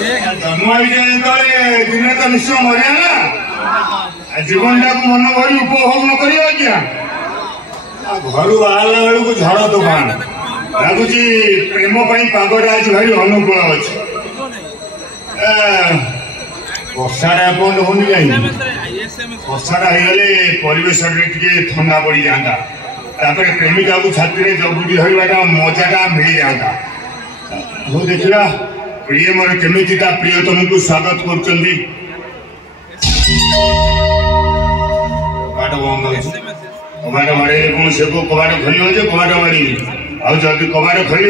जन्म दिन तो निश्चय मरिया ना जीवन टाक मन भरी उपभोग न कर घर बाहर बेलू झड़ तोफान लगुच प्रेम पागटा आज भारी अनुकूल अच्छे वर्षाटा बंद होनी कहीं वर्षाटा परिवेश ठंडा पड़ जाता प्रेमिका को छाती जबुटी धरवा मजाटा मिल जाता हो देखा प्रिय मोर केमी प्रियतम को स्वागत कर कबाट मारे से कबाट खोल कबाट मारी आदि कबाट खोल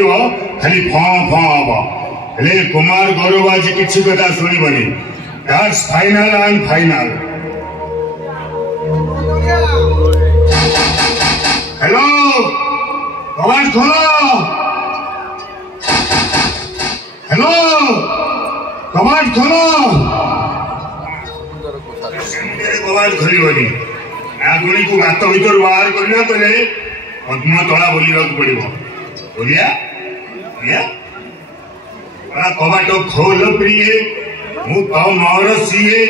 खाली फँ फँ हम हेले कुमार गौरव आज किसी कथा शुणबनी that's final and final hello कबाट खोलो हेलो कबाट खोलो कबाट खोलबनी आगुणी को गात भर बाहर करना कले पद्म तला बोलवा पड़ो बोलिया कबाट खोल प्रिय मु तमर सीए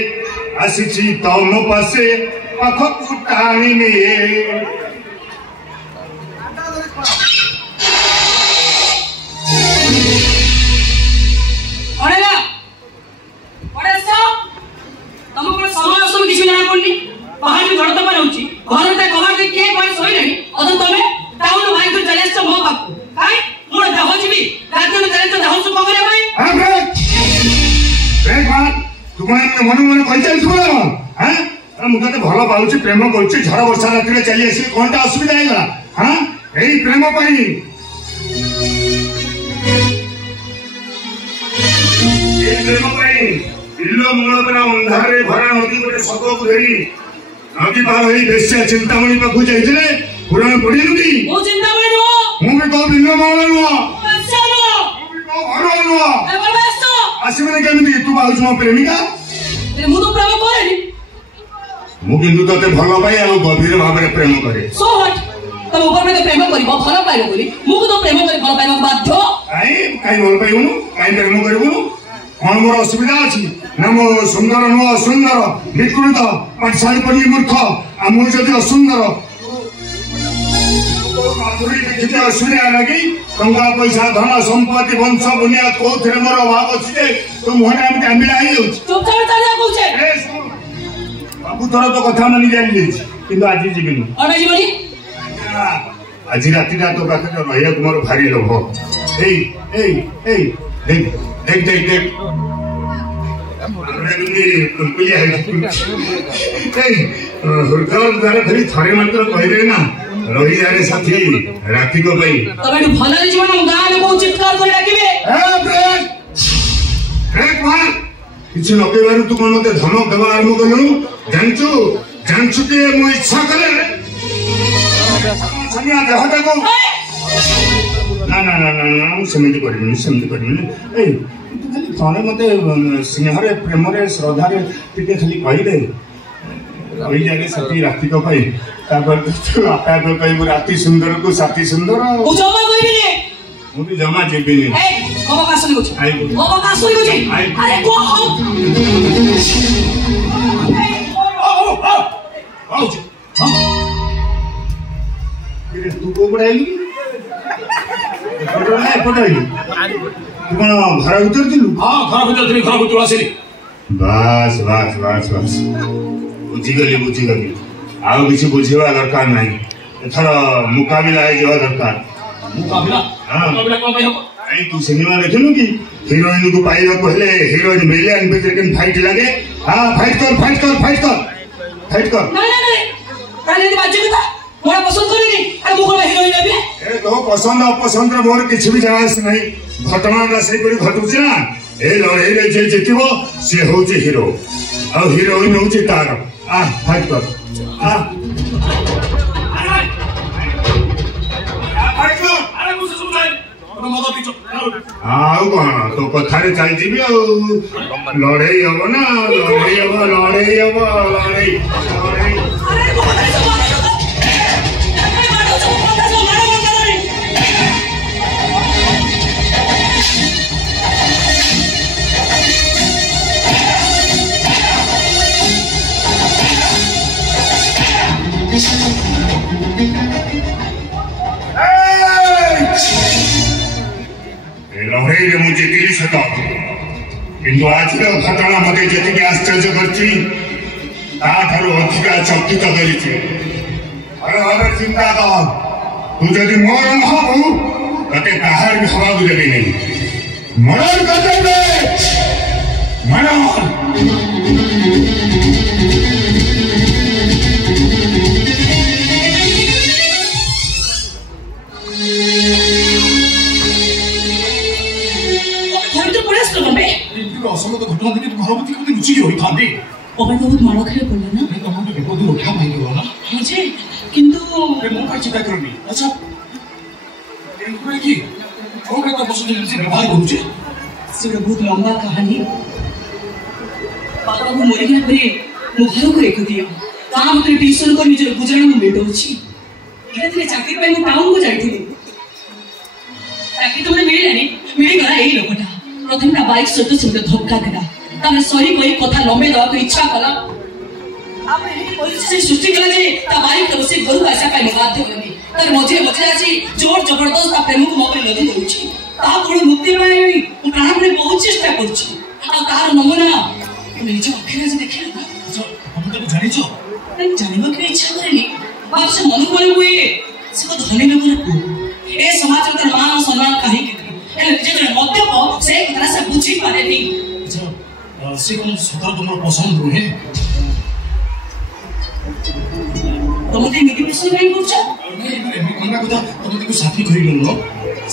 आसी तम पासे पाखक टाणी मन मन कही मुझे भल पाऊँ प्रेम कर झड़ वर्षा रात चली आस कौन असुविधा होगा हाँ यही प्रेम बिल मूल पर अंधारे भरा नदी गोटे शव को धरी नदी पार हो बेसिया चिंतामणि पाखु जाइए पुराण पढ़िलु कि मुझे कौ बिल मूल नुह आसबे केमी तू पाऊँ मो प्रेमिका मुझे तोते भल पाए आ गभीर भाव में प्रेम करे तुम ऊपर में तो प्रेम करिबो भल पाइबो बोली मुको तो प्रेम करि भल पाइबो बाध्य काई भल पाइबुनु काई प्रेम करिबुनु कौन मोर असुविधा अच्छी ना मो सुंदर नुह असुंदर विकृत पाठशाली पढ़ी मूर्ख आ मुझे जदि असुंदर देखते असुविधा लगी टंका पैसा धन संपत्ति वंश बुनियाद कौन मोर अभाव अच्छे तो मुहर आमिला बाबू थोड़ा तो कथा मानी जानी कि आज जीवन आज रातिटा तो पाखे रहा मोर भारी लोभ देख देख देख हृदय द्वारा खाली थरे मात्र कहदे ना रही जाने साथी राति को भाई तबे भल जीवन गाँ लोग चित्कार कर डाकिबे ब्रेक मार किसी नकेबार तू कौन मत धमक देवा आरंभ कलु जानचु के मो इच्छा करे सनिया देहटा को ना ना ना ना सेमिति करबिनी ए खाली थाने मते स्नेहरे प्रेमरे श्रद्धारे टिके खाली कहिदे रही जाने साथी राति को भाई तापर तू आपे आपे कहबो राति सुंदर को साथी सुंदर ओ जमा कहबिनी मु भी जमा जेबिनी ए बाबा कासली को बाबा कासली को अरे को तू को पढ़ाई पढ़ाई तू कौन घर भीतर थिलु हाँ घर भीतर थी घर भीतर आसिली बस बस बस बस बुझीगली आउ किसी बुझेवा दरकार नहीं एथर मुकाबिला है जो दरकार मुकाबिला मुकाबिला कौन भाई हो नहीं तू सिनेमा देखनु कि हीरोइन को पाइबा पहले हीरोइन मिले अन भीतर के फाइट लगे हां फाइट कर नहीं काले दी बाजी का मोरा पसंद करेनी अरे मुको हीरोइन अबे ए तो पसंद अपसंद रे मोर किछि भी जास नहीं घटनाटा से करी घटुछ ना ए लड़ाई रे जे जितिबो से होची हीरो आ हीरोइन होची तार आ फाइट कर आ आउ कौन तो कथारे चल जी लड़े हम ना लड़े ମୁଁ ଜିତିଲି ସତ କିନ୍ତୁ ଆଜିର ଘଟଣା ମୋତେ ଯେତିକି ଆଶ୍ଚର୍ଯ୍ୟ କରିଛି ତାଠାରୁ ଅଧିକା ଚକିତ କରିଛି। ଭଲ ଭାବରେ ଚିନ୍ତା କର, ତୁ ଯଦି ମୋର ନ ହବୁ ତତେ କାହାର ବି ହବାକୁ ଦେବି ନାହିଁ। ମର୍ଡର କରିଦେବେ, ମର୍ଡର। असमत घटना देखिए घर प्रति कभी रुचि होई थांदी ओबे बहुत मारो खाए पड़ले ना नहीं तमन तो विपद उठा भाई गयो ना मुझे किंतु मैं का चिंता करनी अच्छा एनकुरे की ओ के तो बस से व्यवहार करूचे से बहुत लंबा कहानी बाबा को मरि गया परे मो घर को एक दियो ता मते ट्यूशन को निजर गुजराण में मेडोची इरे थे चाकरी पे मु टाउन को जाईथि चाकरी तो मने मिली गला एई लोकटा प्रथम ना बाइक सहित से धक्का देला तमे सही कोई कथा लंबे दवा को इच्छा कला आप एही परिस्थिति सृष्टि कला जे ता बाइक तो से घर आशा पाई बाध्य करनी तर मझे आसी जोर जबरदस्त ता प्रेम को मोबाइल लदी दउची ता कोन मुक्ति पाई मु प्राण में बहुत चेष्टा करछी आ तार नमूना तुम निज अखिरा जे देखिला ना अच्छा हम तो जानि छो नहीं जानबो के इच्छा करनी बाप से मन करे हुए से को धनी न करे ए समाज के मान सम्मान काहे के जे मद्यप से कथा से बुझी पारे नहीं अच्छा से कौन सदर तुम पसंद रहे तुम ते मिटी प्रश्न नहीं पूछा नहीं मैं कोना कथा तुम को साथी करि लो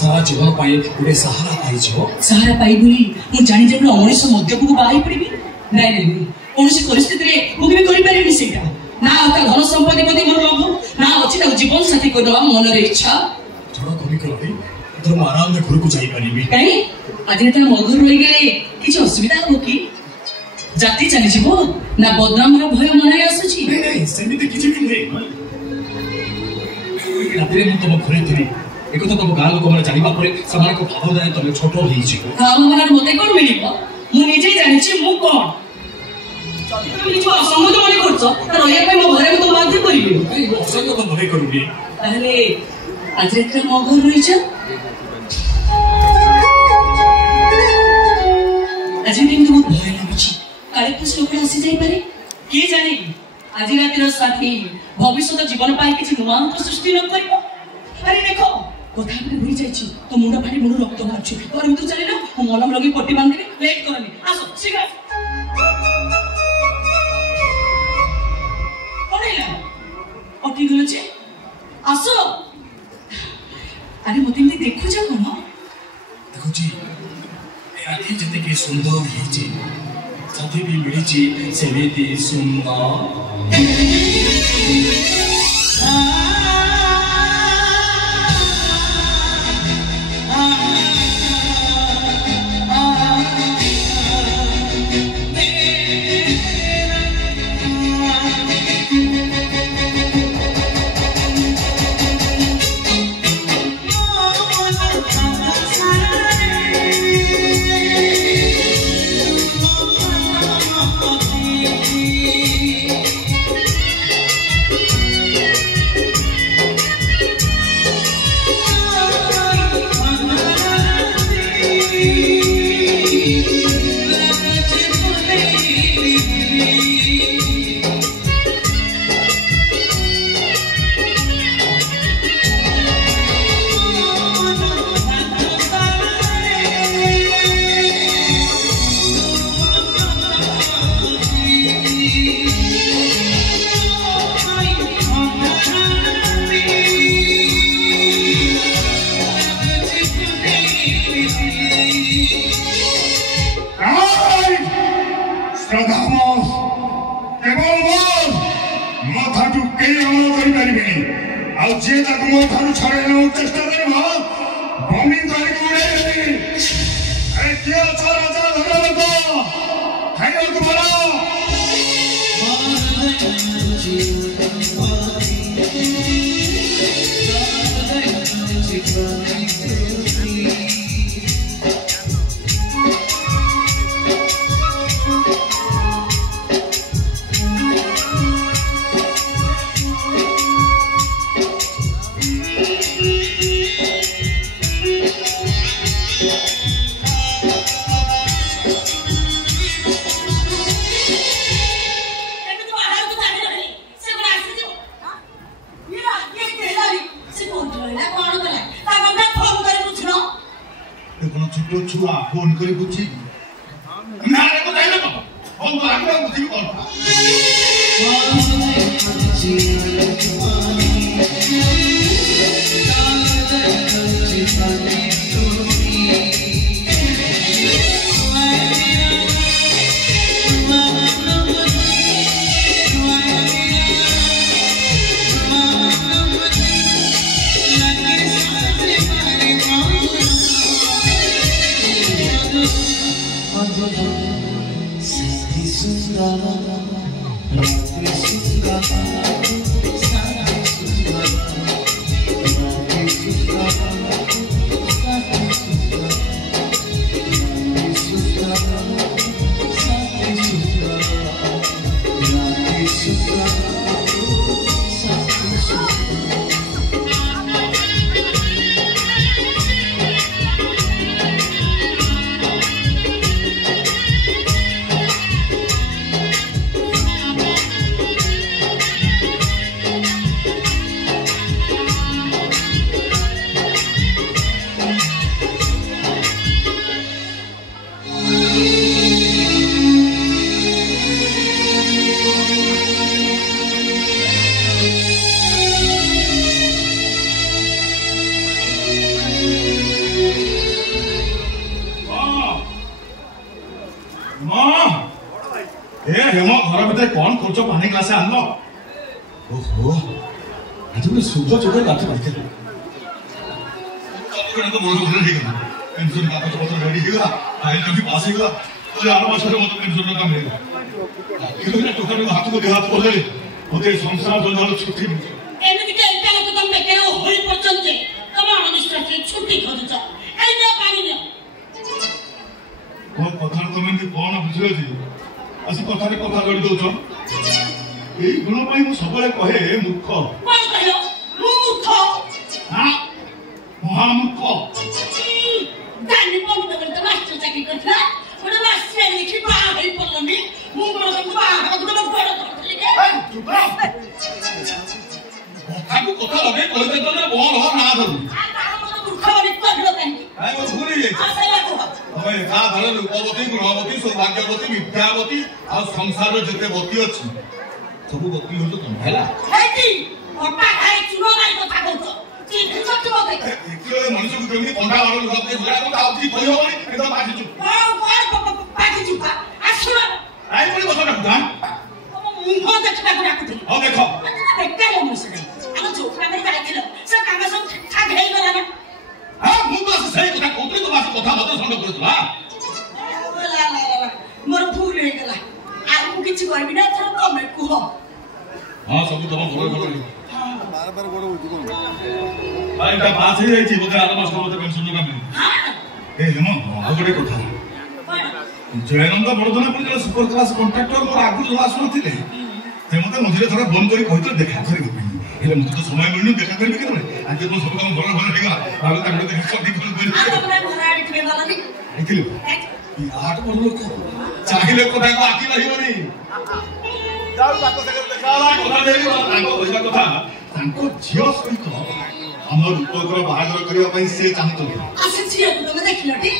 सारा जीवन पाए गुडे सहारा पाई छो सहारा पाई बोली मु जानि जे अमनिस मद्यप को बाई पड़बी नहीं नहीं कोनसी परिस्थिति रे मु भी करि पारेनी सेटा ना होता धन संपत्ति प्रति मोर लोभ ना अछि ता जीवन साथी को दवा मन रे इच्छा थोड़ा कमी करबी तो आराम से घर को जाई परिबी काई आज ने मगर रही गले किछ असुविधा हो कि जाति चली जीवो ना बदनाम रो भय मनाई आसुची नहीं नहीं सेमिति किछि भी नहीं रात्रि में तुम घरे थी एको तो तुम गाल लोक माने जानिबा परे समान को भाव जाय तुम छोट होई छी गाल मन मते कोन मिलिबो मु निजे जानि छी मु कोन जदि तुम निज असंगत मने करछ त रहिया पे मो घरे तो बाध्य करिबी नहीं वो असंग तो भले करूबी ताहले आज रात मगर रही छ आज दिन तो बहुत भय लाଗୁଛି काले कुछ लोक आसी जाई पारे के जाने आज रातिर साथी भविष्यत जीवन पाई किछि नुमान तो सृष्टि न करिवो अरे देखो कथा पे भूली जाईछि तो मुंडा फाटी मुंड रक्त बाहरछि और मी तो चले ना हम मलम लगी पट्टी बांध देबी लेट करनी आसो शीघ्र कोनेला पट्टी गलो छे आसो अरे मते देखु जा कोन देखो जी राधे जते के सुंदर हेची साथी भी मिलीची सेवेती सुंदर फोन करी बुझी ना रे को जाइले को फोन तो आगे बुझी कौन कौन खोचो पानी ग्लास आन ओहो आज मैं सुबह सुबह लाते बैठे तो मोर घर ठीक है पेंशन का तो बहुत रेडी है आए कभी पास ही हुआ तो यार मास में तो पेंशन का मिलेगा किलो तो कर हाथ को हाथ कर ले ओते संसार जो नाल छुट्टी एमि के एटा तो तुम देखे हो होई पर्यंत तम मिनिस्टर से छुट्टी खोज ए ना पानी ने वो कथा तो मैं कौन बुझले थी असि कथा रे कथा गड़ी दउछ ए गुण पई मु सबले कहे मूर्ख कोन कहलो मूर्ख हां महा मूर्ख दानी बम तो मास्टर चाकरी करथला ओडे मास्टर लिखि बा हेई पल्लनी मु बड़ बा एकदम बड़ करथले के चुप रह आगु कथा लगे कहते तो ना बोल हो ना धरू आ तार मन मूर्ख बनि कहलो कानी आइ वो भूली जाई आ सेवा को ओए का धर रूपवती गुणवती सौभाग्यवती विद्यावती आ संसार रे जते बती अछि सब बती हो तो तुम हैला हेती ओटा खाई चुनो नाही कथा कहतो ती सत्य बोले इकले मनुष्य को केमनी पंडा वाला लोग के भरा को आउती कहि होबनी एकदम बाजी चुप बाजी चुप आ सुनो आई बोली बस ना मुंह देखा को राखुथि ओ देखो बेटा लो मुसले हम जोखना में जाइथिलो से काम सब ठीक ठाक हेई गला ना हां मु तो सही कथा कोतरी तो बात कथा मत संग करतला ला मोर भूल हे गला आ मु किछि कहबी ना थर तमे कुह हां सब तम भोर भोर बार बार गोड़ उठी कोन भाई का बात ही जाई बोले आर मास मते पेंशन का मिल हां ए हेम आ गोटे कथा जयनंद बड़दना पर सुपर क्लास कॉन्ट्रैक्टर मोर आगु जो आसु नथिले ते मते मझिरे थोड़ा फोन करी कहितो देखा करी हेले मते तो समय मिलनु देखा करबी केतले आज तो सब काम भोर भोर हेगा आलो ताको देखा सब फोन करी आ तो घर आड़ी के गला नी आइतिलो ई आठ पर लोक चाहिले कथा को आकी रहिबनी जाऊ ताको देखाला कथा देली ताको होइला कथा ताको झियो सहित हमर उपग्रह बाहागर करिया पई से चाहतो आसे झियो तो तमे देखलटी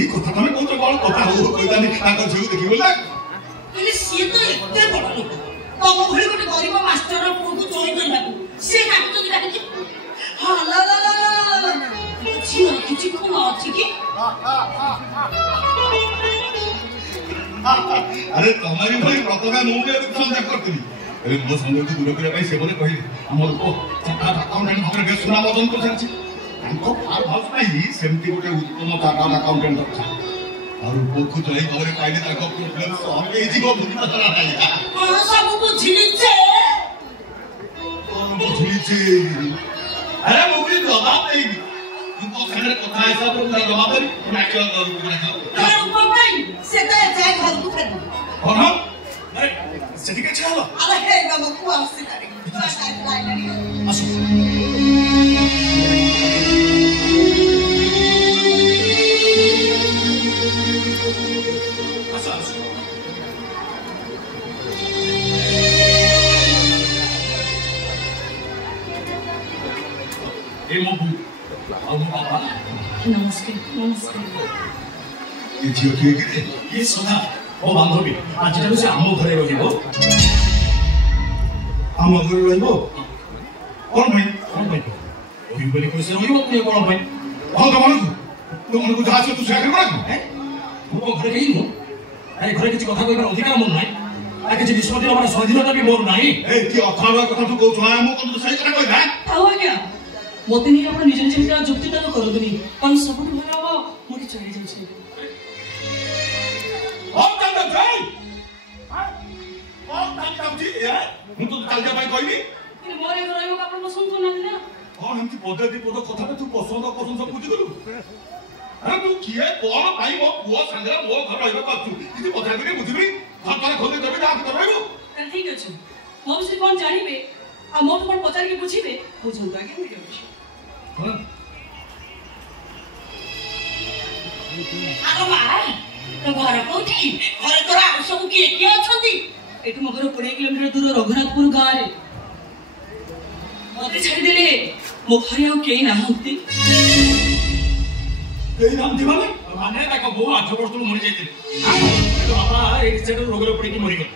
ई कथा तमे कोन कोन कथा हो कइतानी ताको झियो देखि बोला हेले सिए तो एते बड़ लोक तम भଳି गोटे गरीब मास्टर पुओ को चोरी करबाकू से काटतो कि राखी हां ला ला ला ला झियो किछि कोन अछि कि अरे तुम्हारी भाई प्रथमे मु के संदेह करतली अरे मो संदेह को दूर करिया पई से बोले कहि हमर को चार्टर्ड अकाउंटेंट भाବରେ बेस सुना मदन को चाहछि ताको फार्म हाउस नाही सेमति गोटे उत्तम चार्टर्ड अकाउंटेंट दरकार और पोखु चलाई खबर पाइले ताको प्रॉब्लम सॉल्व हे जीव बुझना चला नाही सब बुझिली छे कोन बुझिली छे अरे मुगली जवाब नहीं तुमको खाने कथा है सब लोग जवाब दे मैं क्या करूं तार ऊपर नहीं से तो जाय घर को फेर और हम अरे सेठी के छालो अरे हे गम को आसी करी साइड लाइन असो ए मो बाबा नमस्कार नमस्कार ये झियो किए कि ये सुधा ओ बांधवी आज जेटा से आम घरे रहिबो आम घर रहिबो कोन भाई ओही बोली कोइ से रहिबो कोन कोन भाई तो मन को जहाज तू शेयर कर मो घरे गई नु अरे घरे किछि कथा कहिबार अधिकार मोर नाही आ किछि निष्पत्ति नबार स्वाधीनता भी मोर नाही ए की अथावा कथा तू कहू छा मो कोन सही कथा कहबा थाओ आज्ञा मोते नहीं आपण निज निज का जुक्ति तक करदुनी पण सब भला हो मोटी चढ़ी जाउ छै हम तंग जाई हम तंग जी हम तो चल जा भाई कहबी कि मोरे घर आइबो आपण पसंद को ना और हमती पद्धति पद कथा तू पसंद सब बुझी गलु अरे तू किए कोन भाई मो पुओ संगरा मो घर रहबो कछु किछि कथा करे बुझिबी खतरे खोले देबे जा करबो ठीक अछि मो से कोन जानिबे आ मो तो कोन पचार के पूछिबे बुझन लागे हो जाउ आगो माय तो घर कोठी घर तोरा सब के अछंती एठु मगर 20 किलोमीटर दूर रघुनाथपुर गाँव रे मते छाड़ी देले मो घरे आ केई ना होती केई नाम दिमाने माने ताको बो 8 वर्ष तो मरि जाइते तो बाबा एक सेट रोगरे पड़ी के मरि गए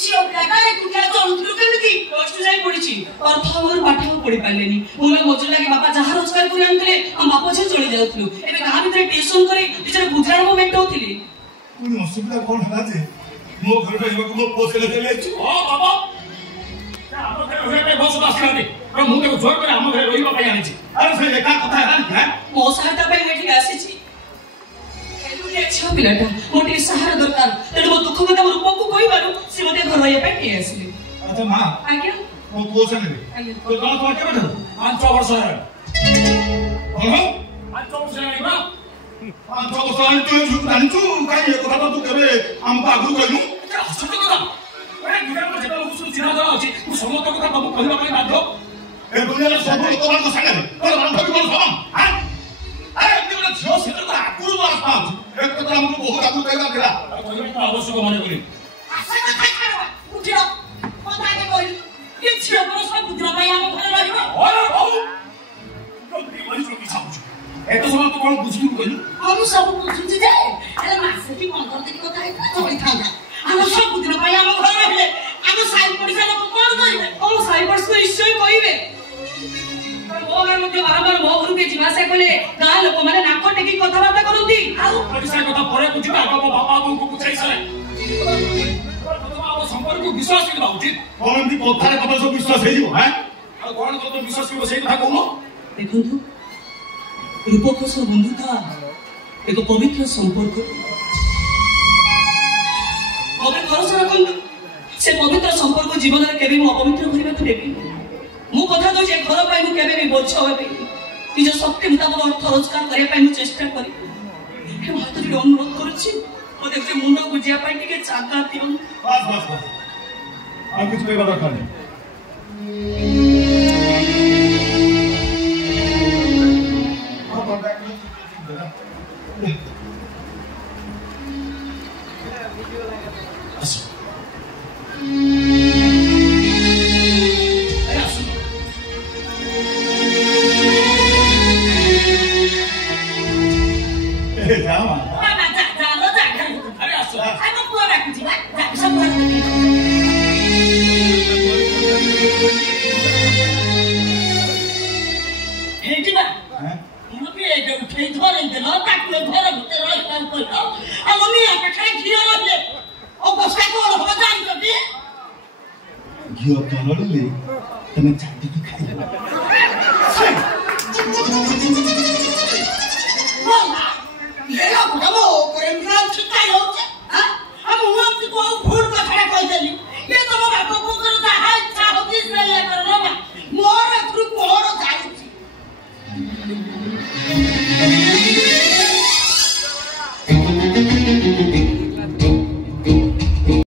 छियो काका तू क्या चलुतलु केमिति कष्ट जाई पड़िछि अर्थ और पाठ पड़ी पालेनी मोला मजूर लागे बापा जहा रोजगार करी आनतले हम बापा से चली जाउथलु एबे गाँ भीतर ट्यूशन करे बिचारा गुजराण मो मेंटौथिली कोन असुविधा कोन हला जे मो घर रहबो मो पोसेले चले छु ओ बाबा हम घर रहबे बस बस कर दे और मु के जोर करे हम घर रहिबा पई आनी छी अरे से एका कथा है मो सहायता पे बैठी आसी छी एलुटे अच्छा पिलाटा मोटे सहारा दरकार तेरे मो दुख में रूप को कोई बारू से मते घर रहिया पे के आसीले अच्छा मां आज्ञा मो पोसेले आज्ञा तो गां तो के बैठो 5 वर्ष है हो 5 वर्ष है बा हम तो साल तो झुक जानी छु काई ये कथा तो तू केबे हम आगु कहलु सत्य कथा अरे दुनिया में जेता लोग चिन्हा जा अछि समस्त कथा बाबू कहबा पई बाध्य ए दुनिया रे सब लोग तो संगे तोर बांधवी कोन समान हां अरे एमती बड़ा झियो से तो आगु रास्ता एक कथा हमको बहुत आगु कहला केला कहबा आवश्यक माने करी आशा कथा खावा उठियो पता के कोई ये छियो तो सब बुद्रा भाई हम घर रहिबो अरे बाबू तुम बड़ी बड़ी छाऊ एतो समय तो कोन बुझिलु कहलु हम सब बुझुची जे एला मासे की 15 दिन कथा है चली थांगा हम सब बुद्रा भाई हम घर रहले हम साई पड़िसा लोग कोन करिवे ओ साइबर्स को निश्चय कहिबे मो घर मध्ये बारंबार मो घर के जिवासे कोले गाँ लोक माने नाक टेकी कथा बार्ता करंती आउ परिसा कथा परे बुझिबा बाबा बाबा को पुछाई सरे बाबा संपर्क को विश्वास करबा उचित कोन एमती कथा कथा सब विश्वास हे जिवो हैं आ कोन तो विश्वास करबो सेई कथा कहनो देखंतु रूपक सह बंधुता एक पवित्र संपर्क मते भरोसा रखंतु से पवित्र संपर्क जीवन रे केबे मो अपवित्र करबा को देबी मु कथा तो जे घर पाई मु केबे भी बोझ होबे निज शक्ति मुताबिक अर्थ रोजगार करिया पाई मु चेष्टा करी हे हाथ जोड़ी अनुरोध करूछि मो देखते मुंड बुझिया पाई टिके चाका दियो बस बस बस आ कुछ कहबा दरकार नहीं घियो तलले तमे चाटी की खाइ